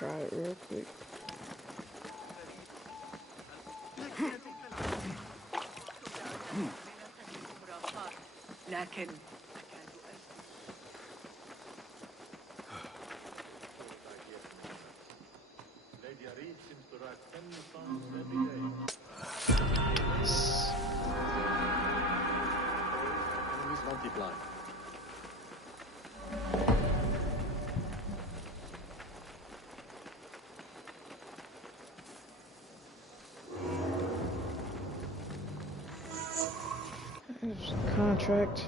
try it real quick. Multiply. There's a contract.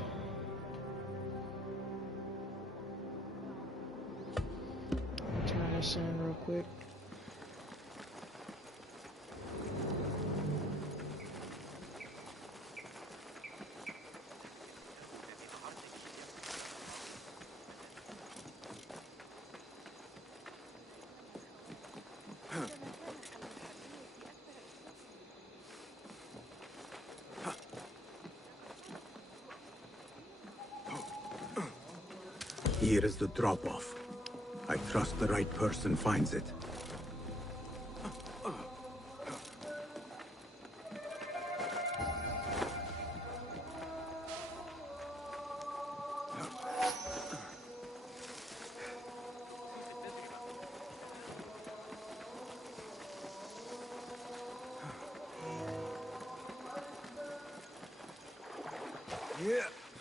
Turn this in real quick. Here is the drop-off. I trust the right person finds it.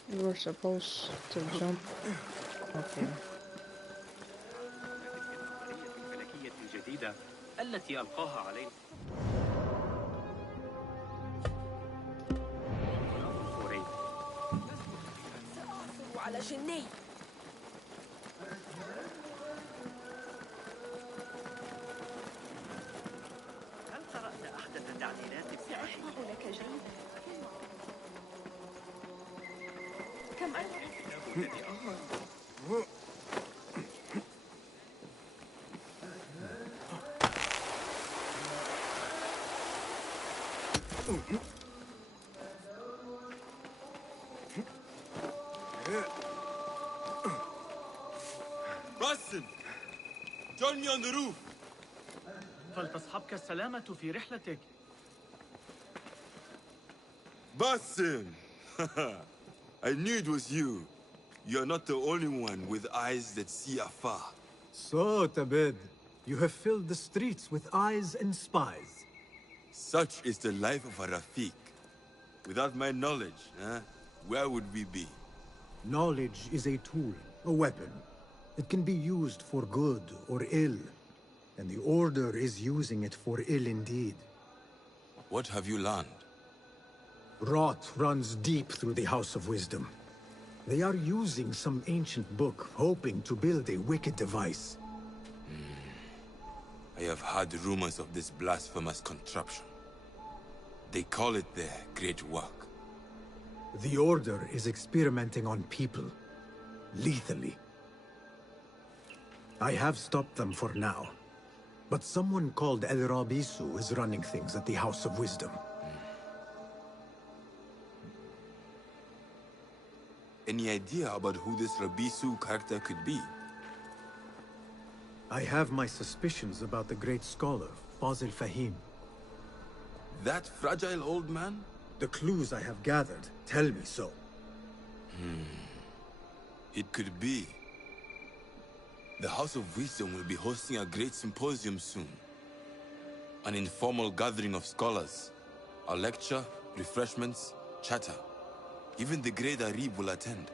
You were supposed to jump. Okay. التي ألقاها علينا سأعثر على جني. هل قرأت أحدث تعديلات سأشرح لك جيدا. كم أنت؟ Basim, join me on the roof. فلتصحبك السلامة في رحلتك. Basim! I knew it was you. You're not the only one with eyes that see afar. So, Tabed, you have filled the streets with eyes and spies. Such is the life of a Rafiq. Without my knowledge, where would we be? Knowledge is a tool, a weapon. It can be used for good or ill. And the Order is using it for ill indeed. What have you learned? Rot runs deep through the House of Wisdom. They are using some ancient book, hoping to build a wicked device. I have heard rumors of this blasphemous contraption. They call it their great work. The Order is experimenting on people. Lethally. I have stopped them for now. But someone called El Rabisu is running things at the House of Wisdom. Any idea about who this Rabisu character could be? I have my suspicions about the great scholar, Fazil Fahim. That fragile old man? The clues I have gathered tell me so. It could be. The House of Wisdom will be hosting a Great Symposium soon. An informal gathering of scholars. A lecture, refreshments, chatter. Even the Great Arib will attend.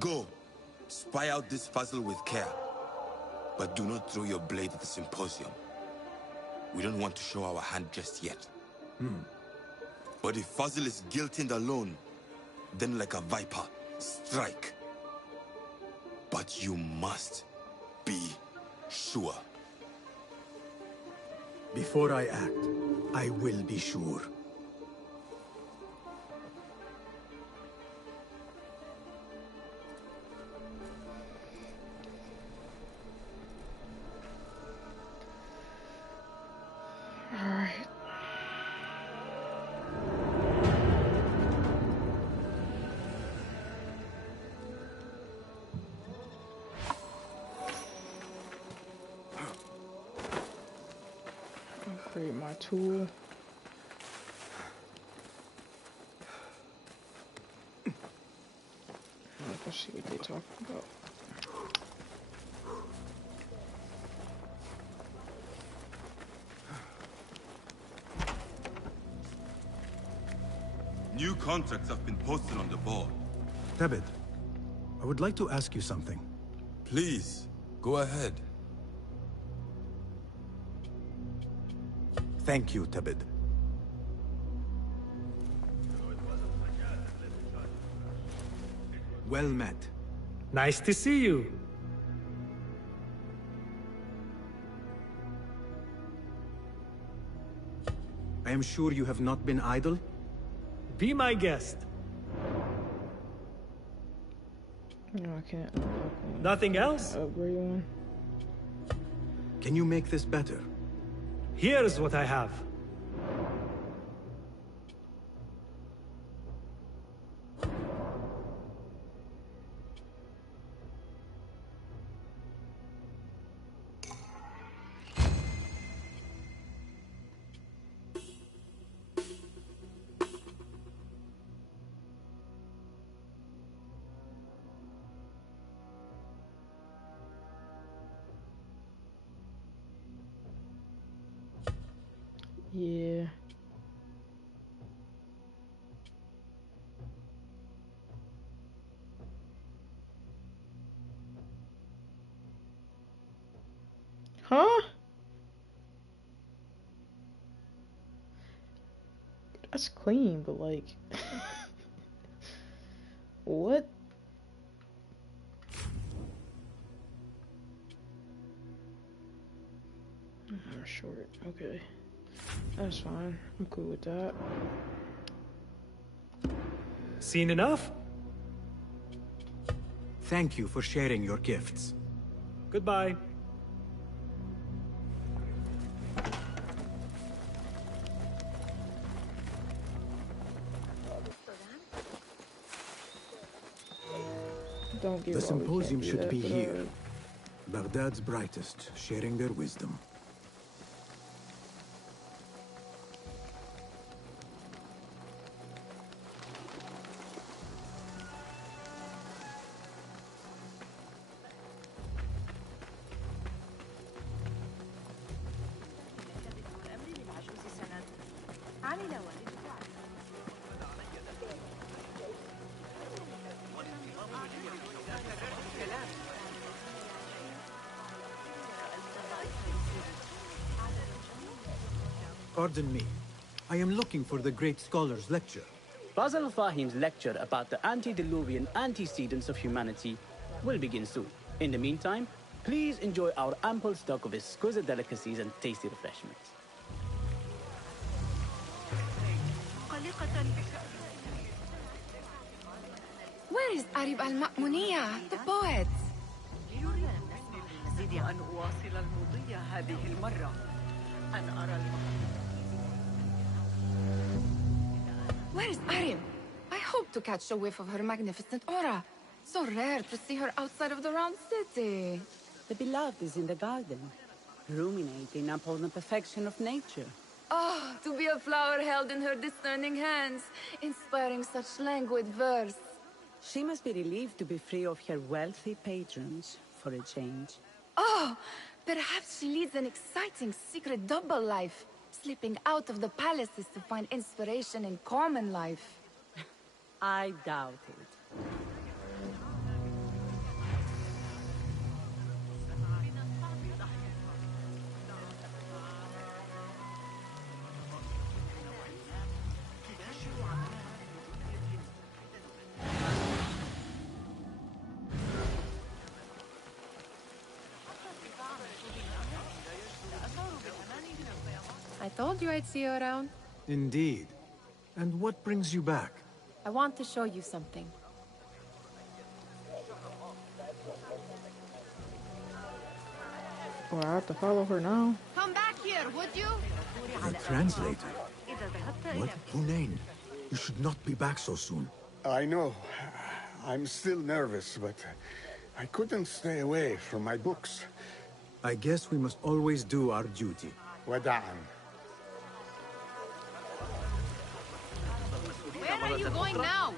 Go, spy out this puzzle with care. But do not throw your blade at the symposium. We don't want to show our hand just yet. But if Fazil is guilty and alone, then like a viper, strike. But you must be sure. Before I act, I will be sure. All right. my tool. Let's see what they're talking about. New contracts have been posted on the board. Tebed, I would like to ask you something. Please, go ahead. Thank you, Tebed. Well met. Nice to see you. I am sure you have not been idle? Be my guest. No, I can't. Nothing else? Upgrade one. Can you make this better? Here's what I have. Yeah. Huh? That's clean, but like, what? I'm short. Okay. That's fine. I'm cool with that. Seen enough? Thank you for sharing your gifts. Goodbye. Don't get The why we can't symposium do should that, be but, here. Baghdad's brightest, sharing their wisdom. Pardon me. I am looking for the great scholar's lecture. Basil Fahim's lecture about the antediluvian antecedents of humanity will begin soon. In the meantime, please enjoy our ample stock of exquisite delicacies and tasty refreshments. Where is Arib al-Ma'muniya, the poet? أن أواصل المضي هذه المرة أن أرى Where is Arib? I hope to catch a whiff of her magnificent aura. So rare to see her outside of the round city. The beloved is in the garden, ruminating upon the perfection of nature. Oh, to be a flower held in her discerning hands, inspiring such languid verse. She must be relieved to be free of her wealthy patrons, for a change. Oh, perhaps she leads an exciting secret double life, slipping out of the palaces to find inspiration in common life. I doubt it. I told you I'd see you around. Indeed. And what brings you back? I want to show you something. Oh, I have to follow her now. Come back here, would you? The translator. What? Hunain, you should not be back so soon. I know. I'm still nervous, but I couldn't stay away from my books. I guess we must always do our duty. Wada'an. Where are you going now?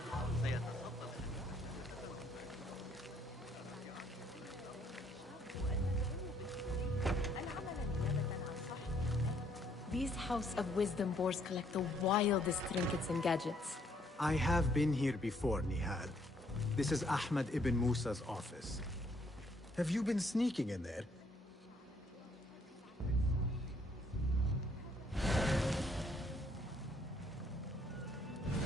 These House of Wisdom boars collect the wildest trinkets and gadgets. I have been here before, Nihal. This is Ahmed ibn Musa's office. Have you been sneaking in there?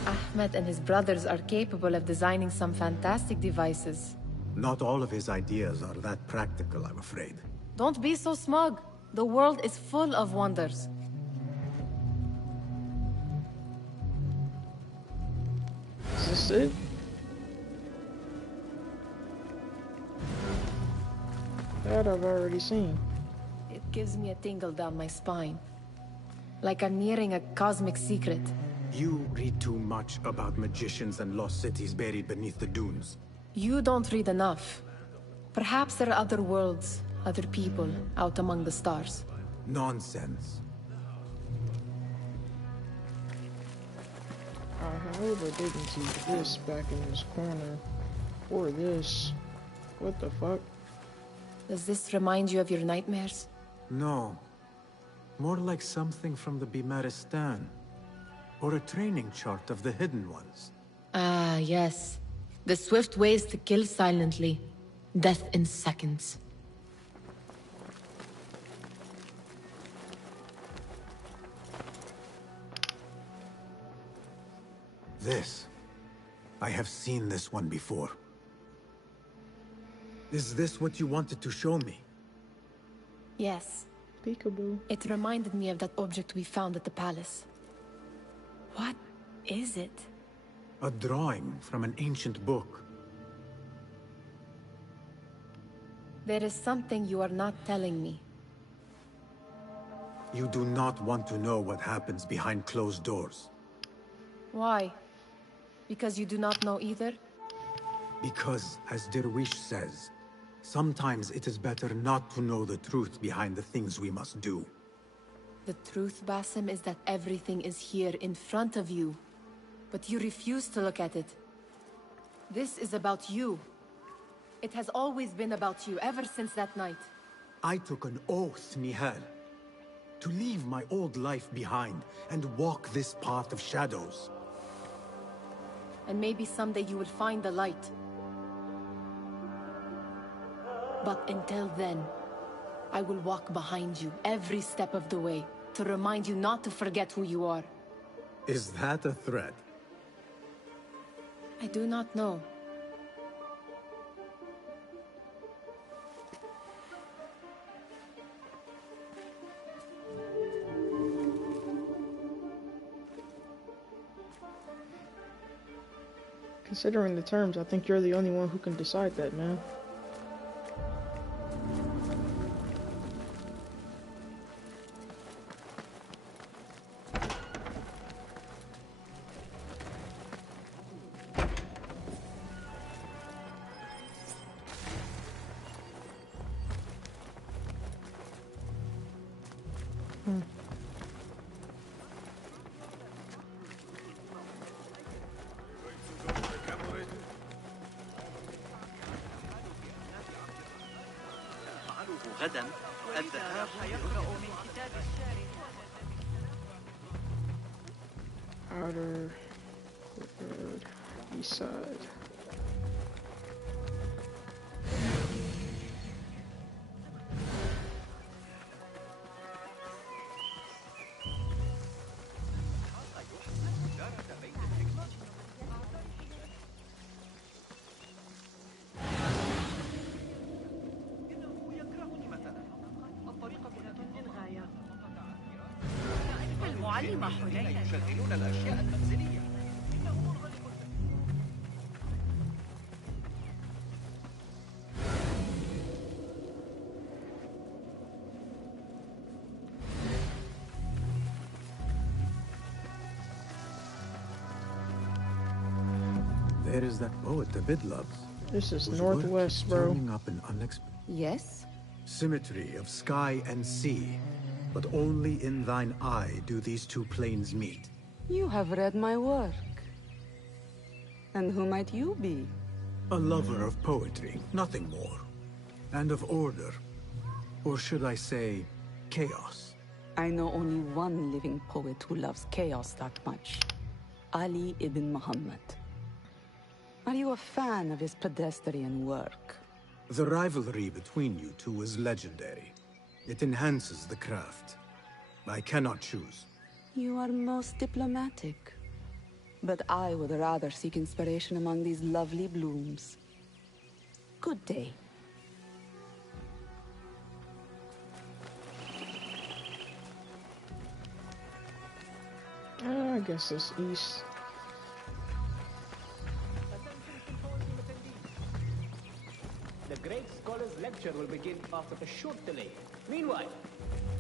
Ahmed and his brothers are capable of designing some fantastic devices. Not all of his ideas are that practical, I'm afraid. Don't be so smug. The world is full of wonders. Is this it? That I've already seen. It gives me a tingle down my spine. Like I'm nearing a cosmic secret. You read too much about magicians and lost cities buried beneath the dunes. You don't read enough. Perhaps there are other worlds, other people, out among the stars. Nonsense. However, didn't see this back in this corner. Or this. What the fuck? Does this remind you of your nightmares? No. More like something from the Bimaristan. Or a training chart of the Hidden Ones. Ah, yes. The swift ways to kill silently. Death in seconds. This. I have seen this one before. Is this what you wanted to show me? Yes. Peekaboo. It reminded me of that object we found at the palace. What is it? A drawing from an ancient book. There is something you are not telling me. You do not want to know what happens behind closed doors. Why? Because you do not know either? Because, as Derwish says, sometimes it is better not to know the truth behind the things we must do. The truth, Basim, is that everything is here in front of you. But you refuse to look at it. This is about you. It has always been about you, ever since that night. I took an oath, Nihal, to leave my old life behind and walk this path of shadows. And maybe someday you will find the light. But until then, I will walk behind you every step of the way, to remind you not to forget who you are. Is that a threat? I do not know. Considering the terms, I think you're the only one who can decide that, man. غدا الذهاب يقرأ من كتاب الشعر. Outer courtyard, east side. المعلم حنين يشغلون الأشياء المنزلية. There is that poet the Bid loves. This is whose northwest, work is bro. turning up an unexpected Yes? symmetry of sky and sea, but only in thine eye do these two planes meet. You have read my work. And who might you be? A lover of poetry, nothing more. And of order. Or should I say, chaos. I know only one living poet who loves chaos that much. Ali ibn Muhammad. Are you a fan of his pedestrian work? The rivalry between you two is legendary. It enhances the craft. I cannot choose. You are most diplomatic. But I would rather seek inspiration among these lovely blooms. Good day. I guess it's east. The Great Scholars Lecture will begin after a short delay. Meanwhile,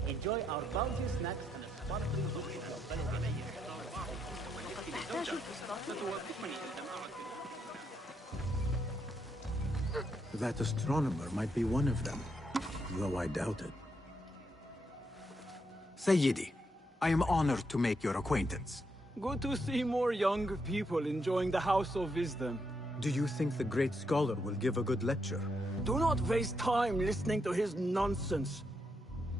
enjoy our bounty snacks and a sparkling book club. That astronomer might be one of them, though I doubt it. Sayyidi, I am honored to make your acquaintance. Good to see more young people enjoying the House of Wisdom. Do you think the great scholar will give a good lecture? Do not waste time listening to his nonsense.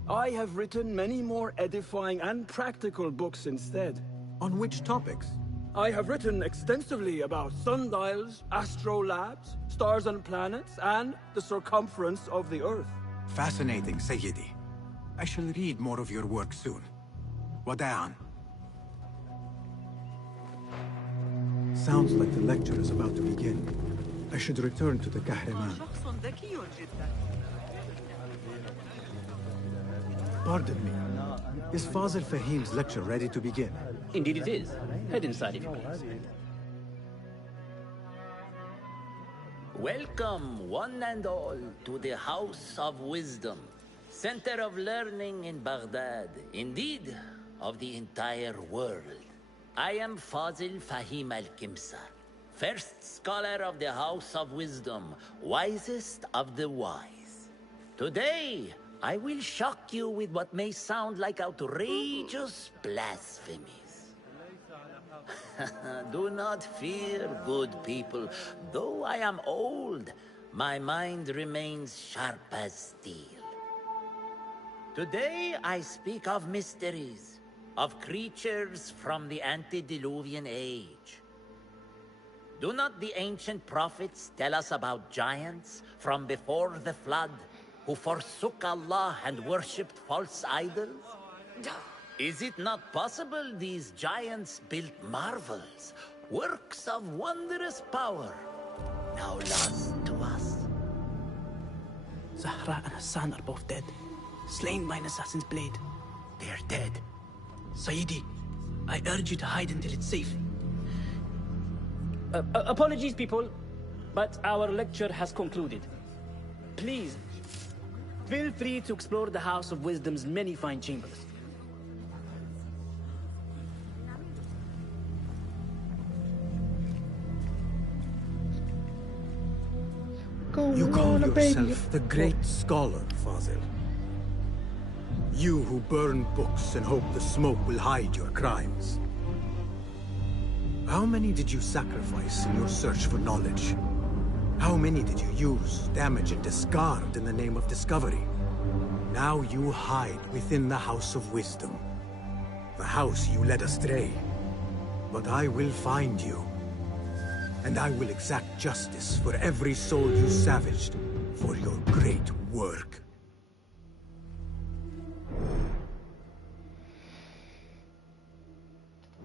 I have written many more edifying and practical books instead. On which topics? I have written extensively about sundials, astrolabes, stars and planets, and the circumference of the Earth. Fascinating, Sayyidi. I shall read more of your work soon. Wada'an. Sounds like the lecture is about to begin. I should return to the Kahraman. Pardon me. Is Fazil Fahim's lecture ready to begin? Indeed it is. Head inside if you please. Welcome, one and all, to the House of Wisdom, center of learning in Baghdad, indeed, of the entire world. I am Fazil Fahim al-Kimsa, first scholar of the House of Wisdom, wisest of the wise. Today, I will shock you with what may sound like outrageous blasphemies. Do not fear, good people. Though I am old, my mind remains sharp as steel. Today I speak of mysteries, of creatures from the antediluvian age. Do not the ancient prophets tell us about giants from before the flood who forsook Allah and worshipped false idols? Is it not possible these giants built marvels, works of wondrous power, now lost to us? Zahra and Hassan are both dead, slain by an assassin's blade. They're dead. Sayyidi, I urge you to hide until it's safe. Apologies, people, but our lecture has concluded. Please, feel free to explore the House of Wisdom's many fine chambers. You call yourself the Great Scholar, Fazil. You who burn books and hope the smoke will hide your crimes. How many did you sacrifice in your search for knowledge? How many did you use, damage, and discard in the name of discovery? Now you hide within the House of Wisdom. The house you led astray. But I will find you. And I will exact justice for every soul you savaged for your great work.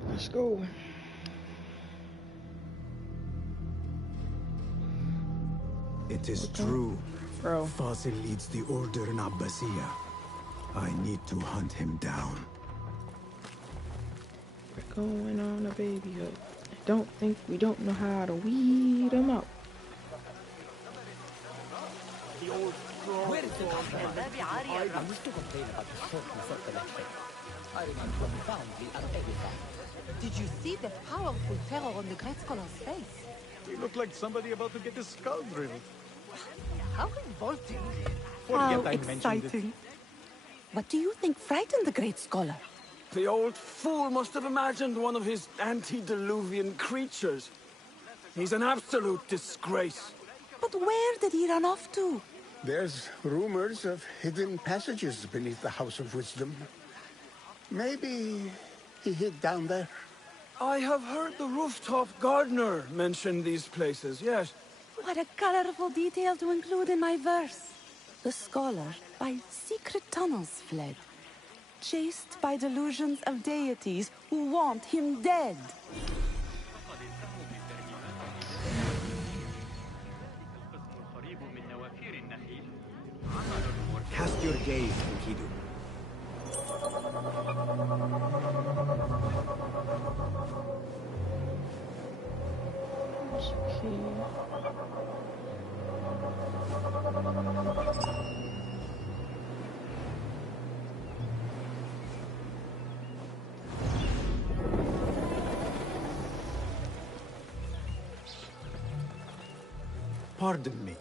Let's go. It is true. Bro. Fazil leads the order in Abbasiyah. I need to hunt him down. We're going on a baby hood. Don't think we don't know how to weed them out. Where is the I used to complain about the salt before the lecture. I remain profoundly unedified. Did you see the powerful terror on the Great Scholar's face? He looked like somebody about to get his skull drilled. How revolting. How exciting. What do you think frightened the Great Scholar? The old fool must have imagined one of his antediluvian creatures. He's an absolute disgrace. But where did he run off to? There's rumors of hidden passages beneath the House of Wisdom. Maybe he hid down there. I have heard the rooftop gardener mention these places, yes. What a colorful detail to include in my verse. The scholar by secret tunnels fled, chased by delusions of deities who want him dead. Cast your gaze, Enkidu. Pardon me,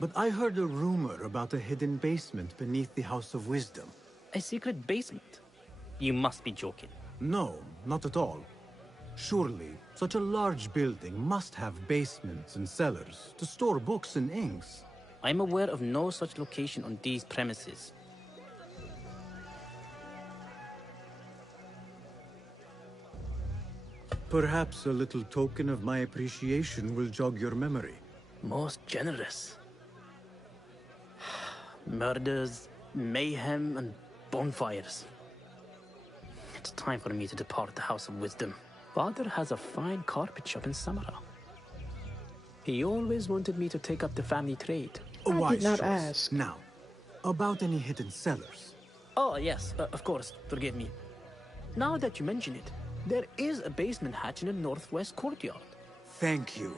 but I heard a rumor about a hidden basement beneath the House of Wisdom. A secret basement? You must be joking. No, not at all. Surely, such a large building must have basements and cellars to store books and inks. I'm aware of no such location on these premises. Perhaps a little token of my appreciation will jog your memory. Most generous. Murders, mayhem, and bonfires. It's time for me to depart the House of Wisdom. Father has a fine carpet shop in Samara. He always wanted me to take up the family trade. I did not ask. Now, about any hidden cellars? Oh, yes, of course. Forgive me. Now that you mention it, there is a basement hatch in the northwest courtyard. Thank you.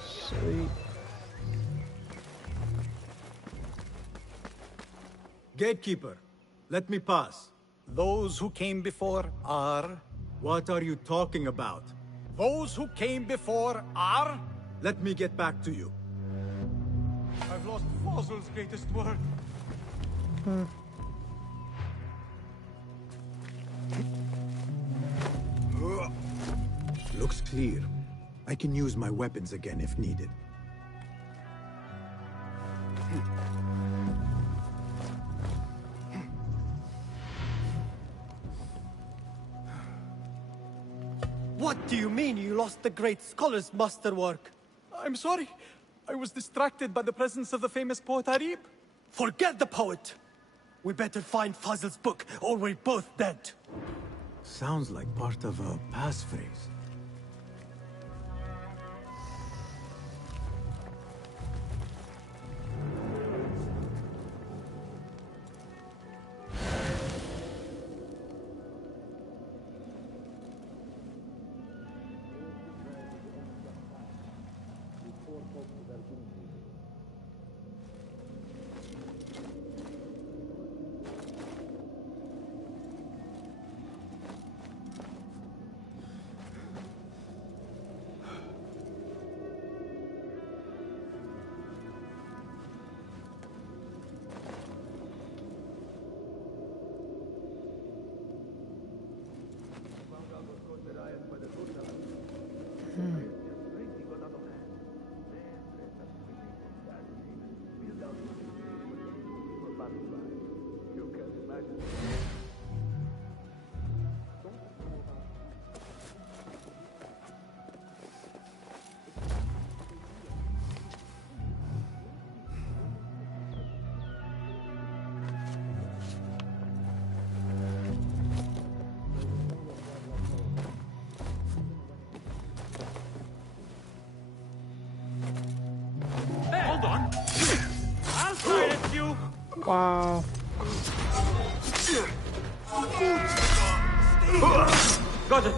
Sweet. Gatekeeper, let me pass. Those who came before are... What are you talking about? Those who came before are... Let me get back to you. I've lost Fazl's greatest work. Looks clear. I can use my weapons again if needed. What do you mean you lost the great scholar's masterwork? I'm sorry. I was distracted by the presence of the famous poet Arib. Forget the poet! We better find Fazl's book, or we're both dead. Sounds like part of a passphrase. Wow. Got it.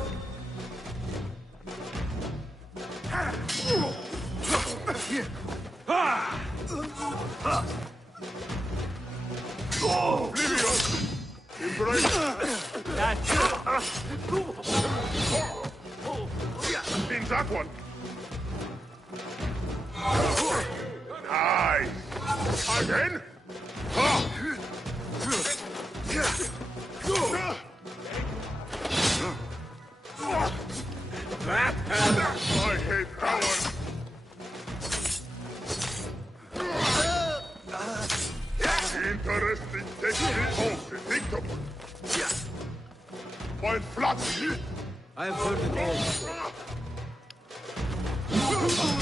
Being that one. Nice. Again. That I have heard it all before.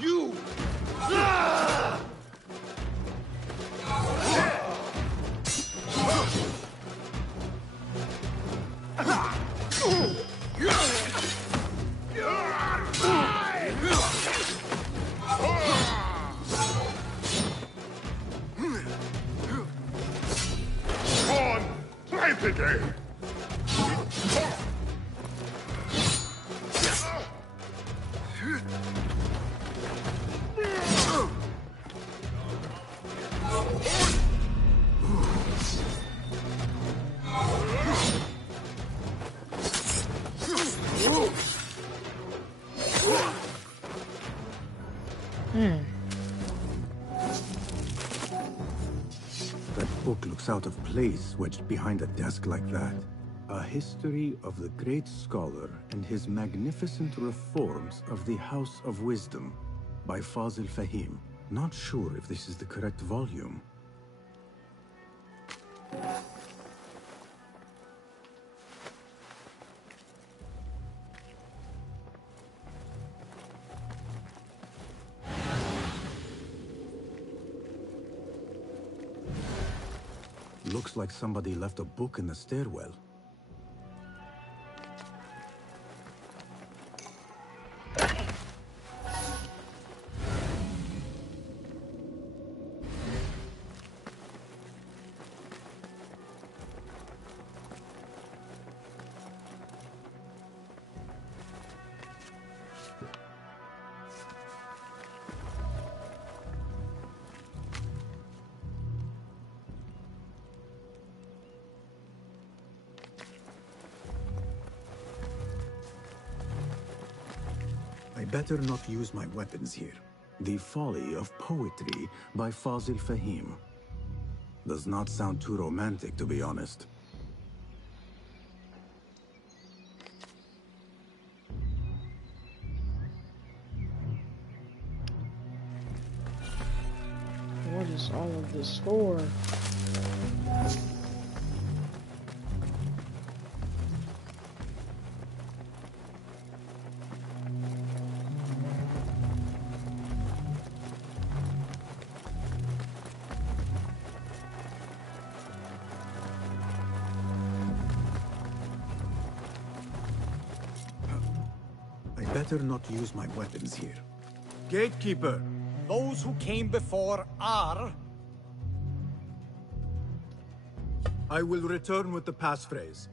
You! Try it again! That book looks out of place wedged behind a desk like that. A history of the great scholar and his magnificent reforms of the House of Wisdom by Fazil Fahim. Not sure if this is the correct volume. Looks like somebody left a book in the stairwell. I better not use my weapons here. The Folly of Poetry by Fazil Fahim. Does not sound too romantic, to be honest. What is all of this for? Better not use my weapons here. Gatekeeper, those who came before are... I will return with the passphrase.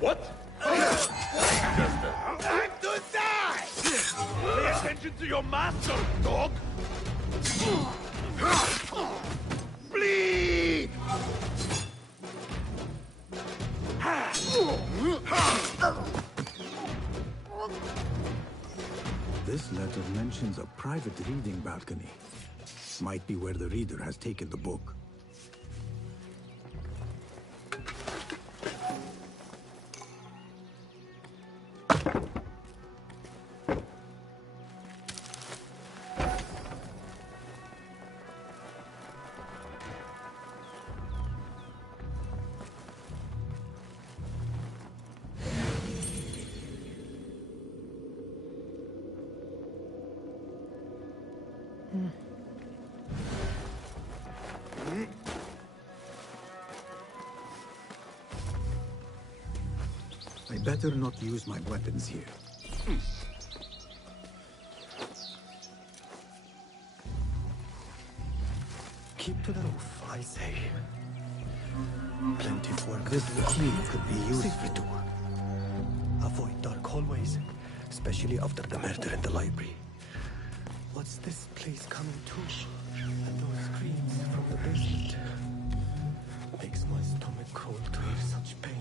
What? Time to die! Pay attention to your master, dog! Bleed! This letter mentions a private reading balcony. Might be where the reader has taken the book. I better not use my weapons here. Keep to the roof, I say. Plenty of work. This key could be useful. Safe door. Avoid dark hallways, especially after the murder in the library. What's this place coming to? And those screams from the basement. Makes my stomach crawl to hear such pain.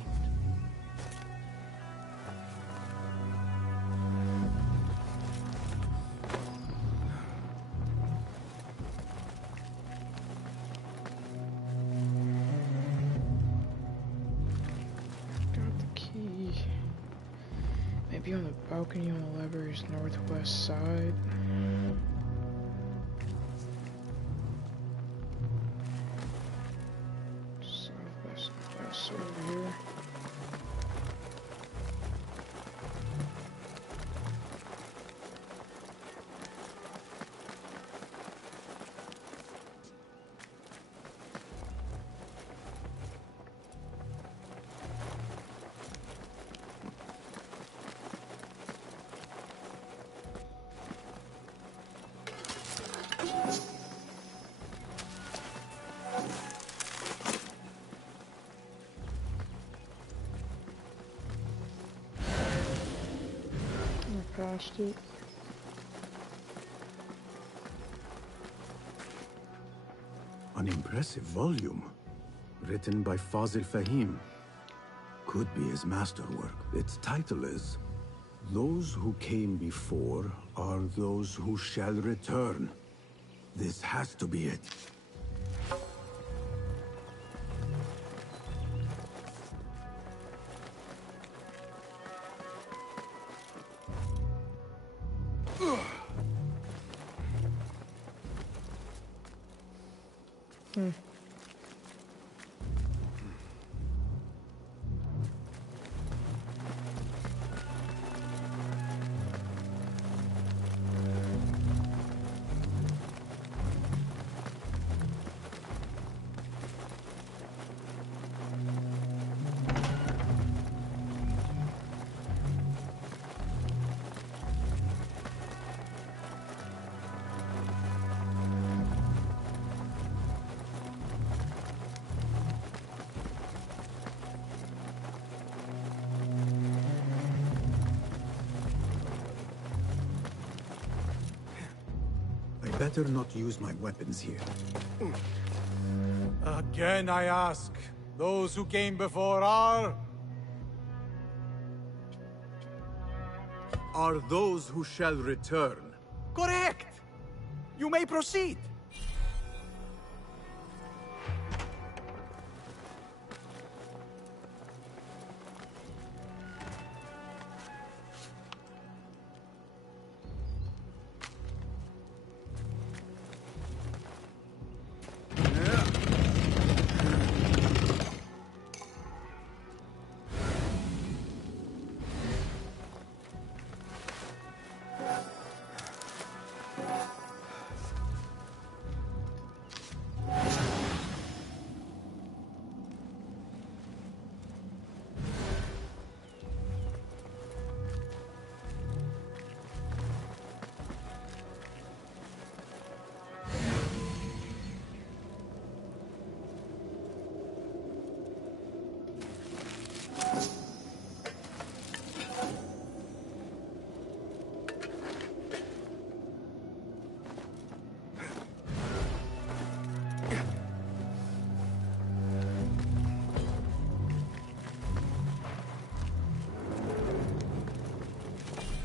Maybe on the balcony on the library's northwest side. Southwest, west over here. Past it. An impressive volume, written by Fazil Fahim. Could be his masterwork. Its title is, "Those who came before are those who shall return." This has to be it. Better not use my weapons here. Again I ask, those who came before are those who shall return. correct! You may proceed!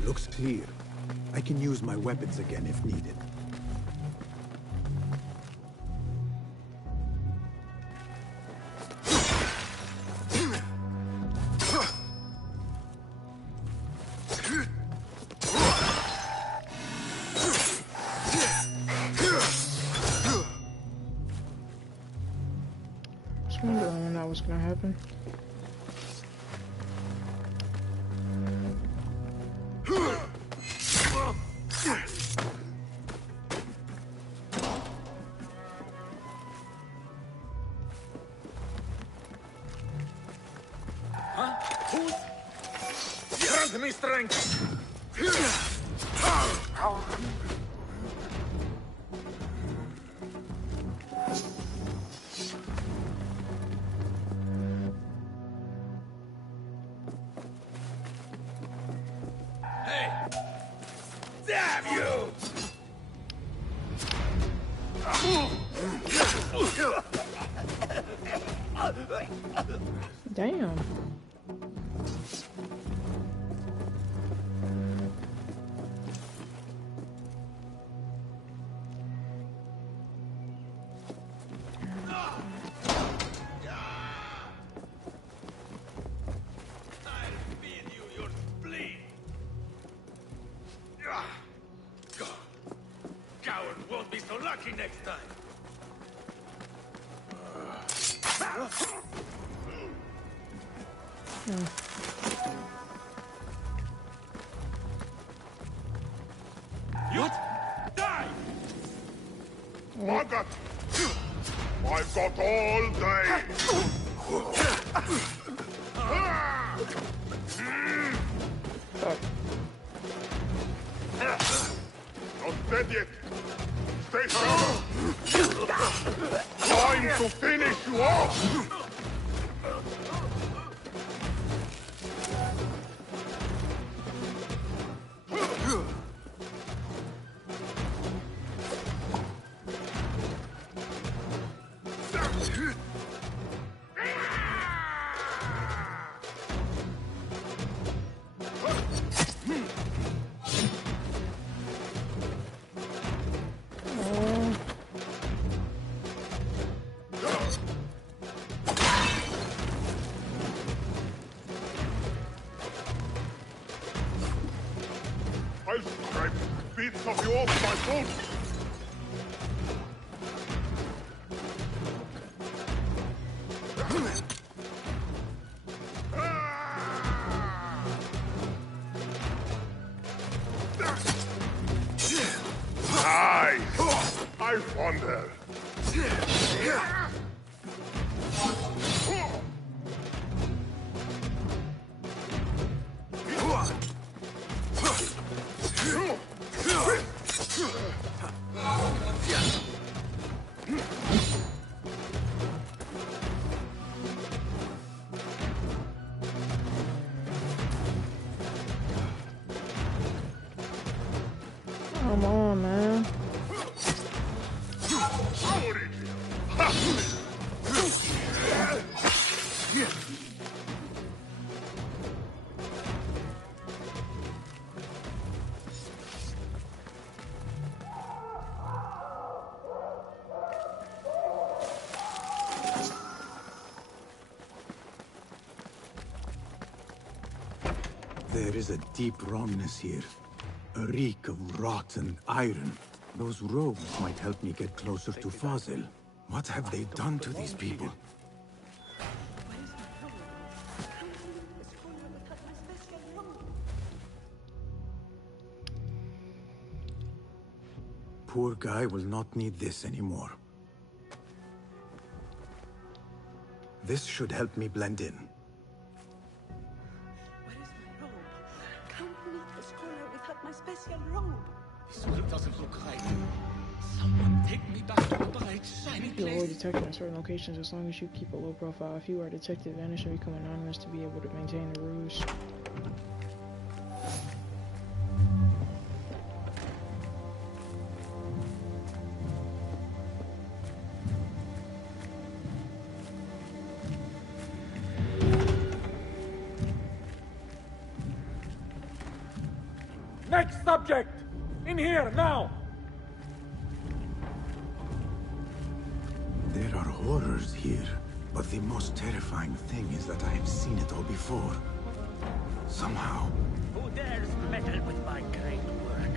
Looks clear. I can use my weapons again if needed. Just wondering when that was gonna happen. Give me strength. Hey! Damn you! Damn. Coward won't be so lucky next time. You die! Margaret! I've got all day! Not dead yet! Stay strong! Time to finish you off! I'll scrape bits of you off my boat! Nice! I wonder. Come on, man. There is a deep wrongness here. A reek of rotten iron. Those robes might help me get closer to Fazil. What have they done to these people? Poor guy will not need this anymore. This should help me blend in. My special robe. This world doesn't look right. Someone take me back to a bright, shiny You'll avoid place. detection in certain locations as long as you keep a low profile. If you are detected, vanish and become anonymous to be able to maintain the ruse. Next subject! In here, now! There are horrors here, but the most terrifying thing is that I have seen it all before. Somehow. Who dares meddle with my great work?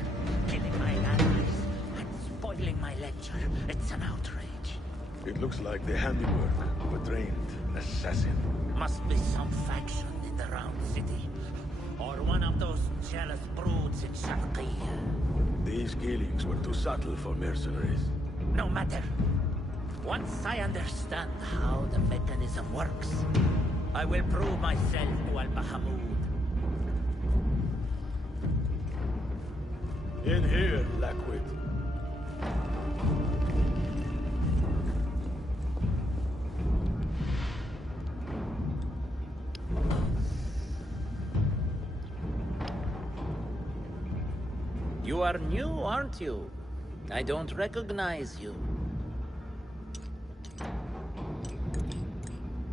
Killing my allies and spoiling my lecture. It's an outrage. It looks like the handiwork of a trained assassin. Must be some faction in the Round City. Or one of those jealous broods in Sharqiyya. These killings were too subtle for mercenaries. No matter. Once I understand how the mechanism works, I will prove myself to Al-Bahamud. In here, Lackwit. You are new, aren't you? I don't recognize you.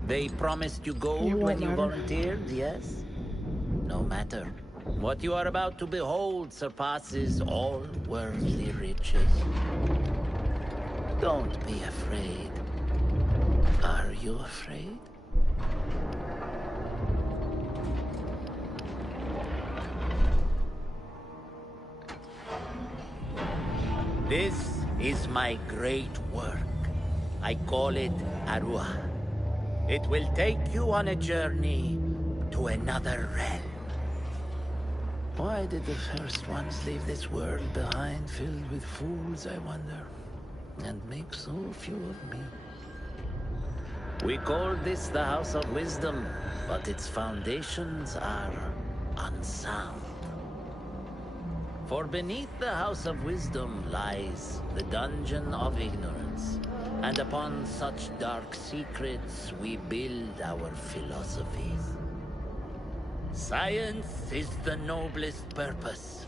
They promised you gold when you volunteered, yes? No matter. What you are about to behold surpasses all worldly riches. Don't be afraid. Are you afraid? This is my great work. I call it Arua. It will take you on a journey to another realm. Why did the first ones leave this world behind filled with fools, I wonder, and make so few of me? We call this the House of Wisdom, but its foundations are unsound. For beneath the House of Wisdom lies the Dungeon of Ignorance, and upon such dark secrets we build our philosophies. Science is the noblest purpose.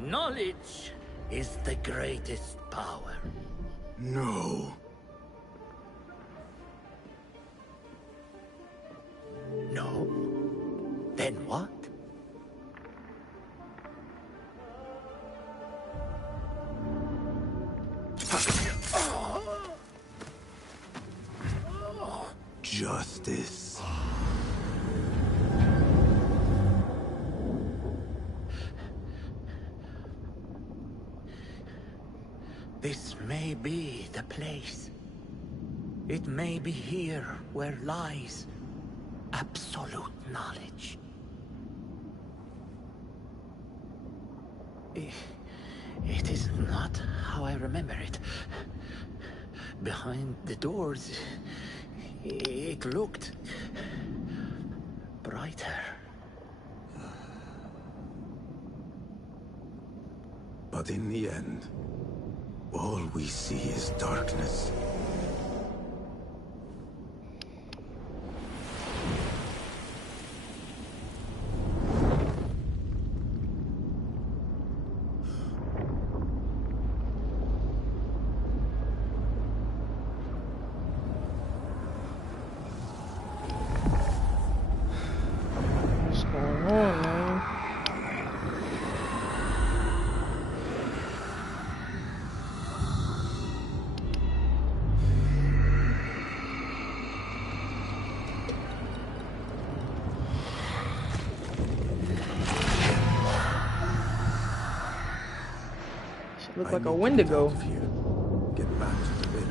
Knowledge is the greatest power. No. No? Then what? Justice. This may be the place. It may be here where lies absolute knowledge. It is not how I remember it. Behind the doors, it looked brighter. But in the end, all we see is darkness. What's going on, man? Look like a Wendigo. Get back to the bin.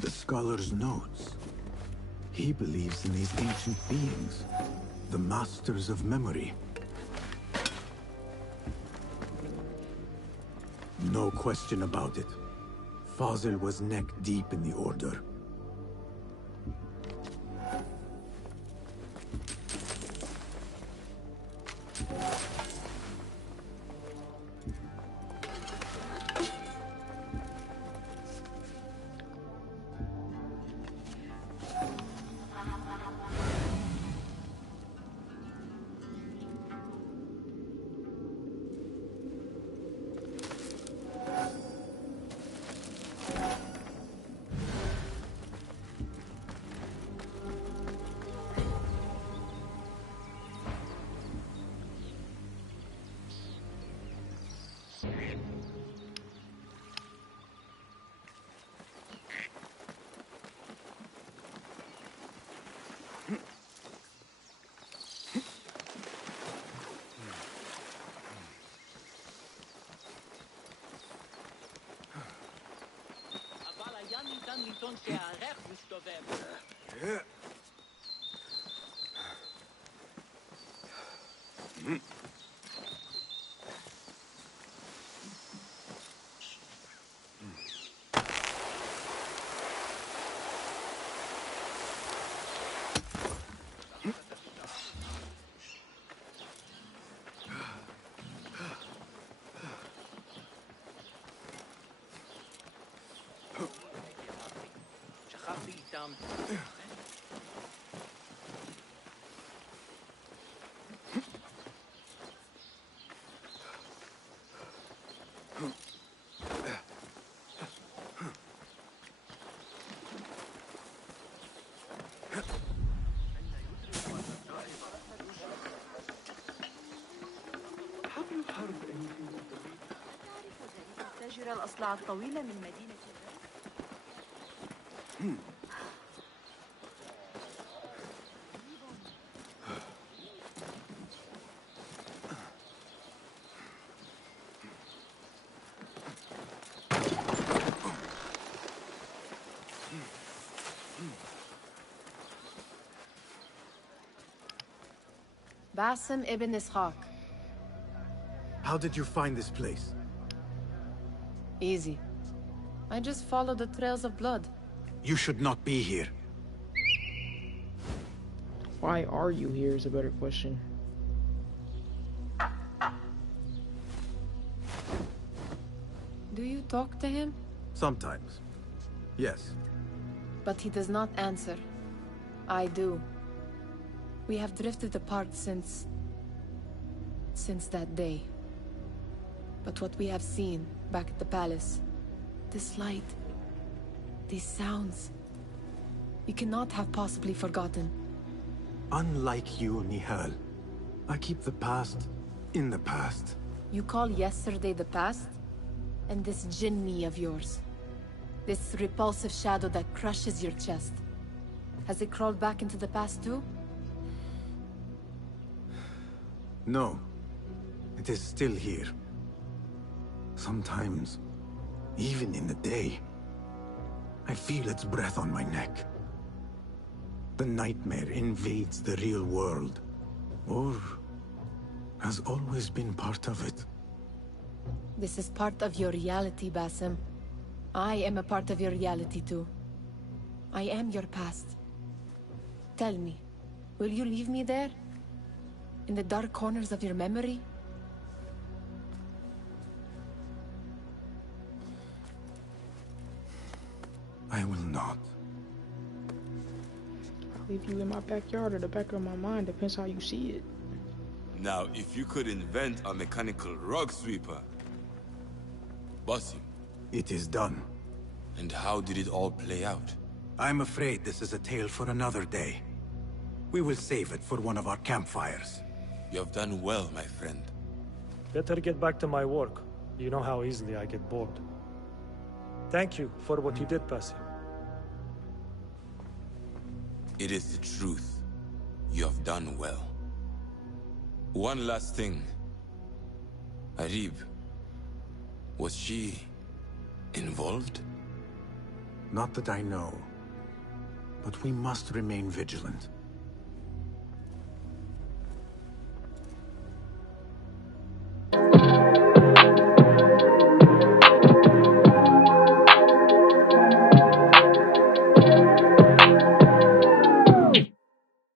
The scholar's notes. He believes in these ancient beings, the masters of memory. No question about it. Fazil was neck deep in the Order. تجرى الأصلع الطويلة من مدينة Basim ibn Ishaq. How did you find this place? Easy. I just followed the trails of blood. You should not be here. Why are you here is a better question. Do you talk to him? Sometimes. Yes. But he does not answer. I do. We have drifted apart since that day. But what we have seen back at the palace, this light, these sounds, we cannot have possibly forgotten. Unlike you, Nihal, I keep the past in the past. You call yesterday the past? And this jinni of yours, this repulsive shadow that crushes your chest, has it crawled back into the past too? No. It is still here. Sometimes, even in the day, I feel its breath on my neck. The nightmare invades the real world, or has always been part of it. This is part of your reality, Basim. I am a part of your reality too. I am your past. Tell me, will you leave me there? In the dark corners of your memory? I will not. I'll leave you in my backyard or the back of my mind, depends how you see it. Now, if you could invent a mechanical rug sweeper. Basim. It is done. And how did it all play out? I'm afraid this is a tale for another day. We will save it for one of our campfires. You have done well, my friend. Better get back to my work. You know how easily I get bored. Thank you for what you did, Basim. It is the truth. You have done well. One last thing. Arib. Was she involved? Not that I know. But we must remain vigilant.